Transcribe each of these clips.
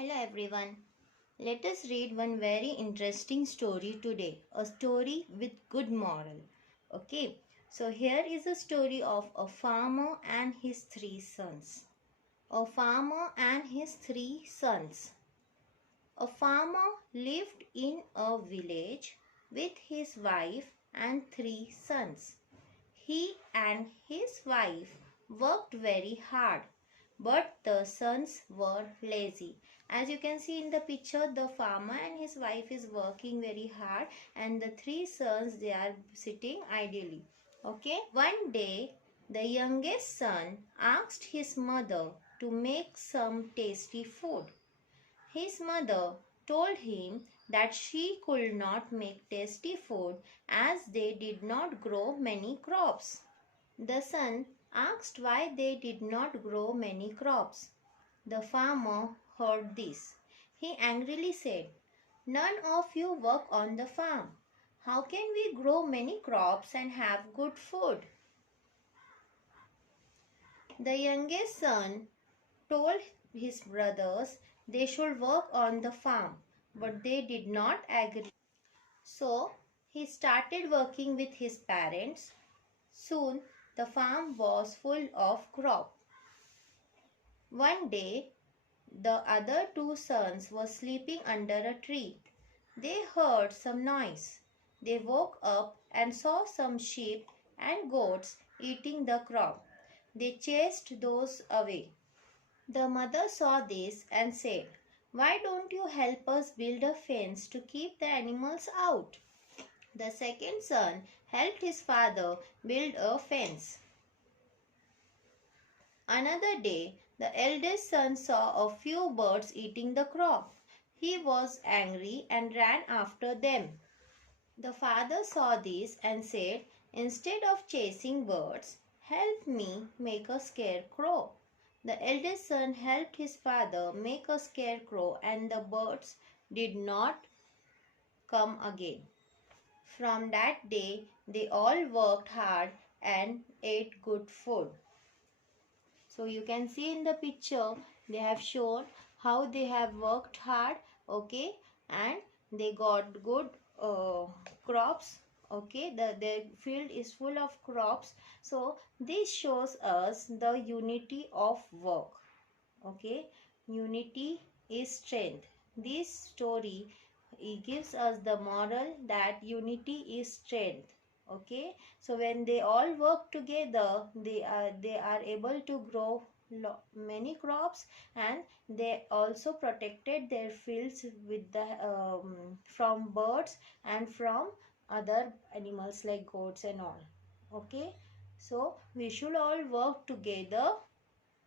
Hello everyone. Let us read one very interesting story today. A story with good moral. Okay. So here is a story of a farmer and his three sons. A farmer and his three sons. A farmer lived in a village with his wife and three sons. He and his wife worked very hard, but the sons were lazy. As you can see in the picture, the farmer and his wife is working very hard and the three sons, they are sitting idly. Okay. One day, the youngest son asked his mother to make some tasty food. His mother told him that she could not make tasty food as they did not grow many crops. The son asked why they did not grow many crops. The farmer heard this. He angrily said, "None of you work on the farm. How can we grow many crops and have good food?" The youngest son told his brothers they should work on the farm, but they did not agree. So he started working with his parents. Soon the farm was full of crop. One day, the other two sons were sleeping under a tree. They heard some noise. They woke up and saw some sheep and goats eating the crop. They chased those away. The mother saw this and said, "Why don't you help us build a fence to keep the animals out?" The second son helped his father build a fence. Another day, the eldest son saw a few birds eating the crop. He was angry and ran after them. The father saw this and said, "Instead of chasing birds, help me make a scarecrow." The eldest son helped his father make a scarecrow and the birds did not come again. From that day, they all worked hard and ate good food. So you can see in the picture, they have shown how they have worked hard, okay, and they got good crops, okay. The field is full of crops. So this shows us the unity of work, okay. Unity is strength. This story, it gives us the moral that unity is strength, okay. So when they all work together, they are able to grow many crops, and they also protected their fields with the from birds and from other animals like goats and all, okay. So we should all work together.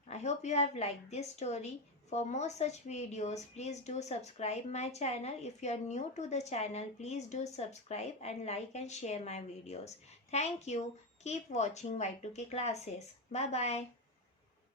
I hope you have liked this story. For more such videos, please do subscribe my channel. If you are new to the channel, please do subscribe and like and share my videos. Thank you. Keep watching Y2K classes. Bye bye.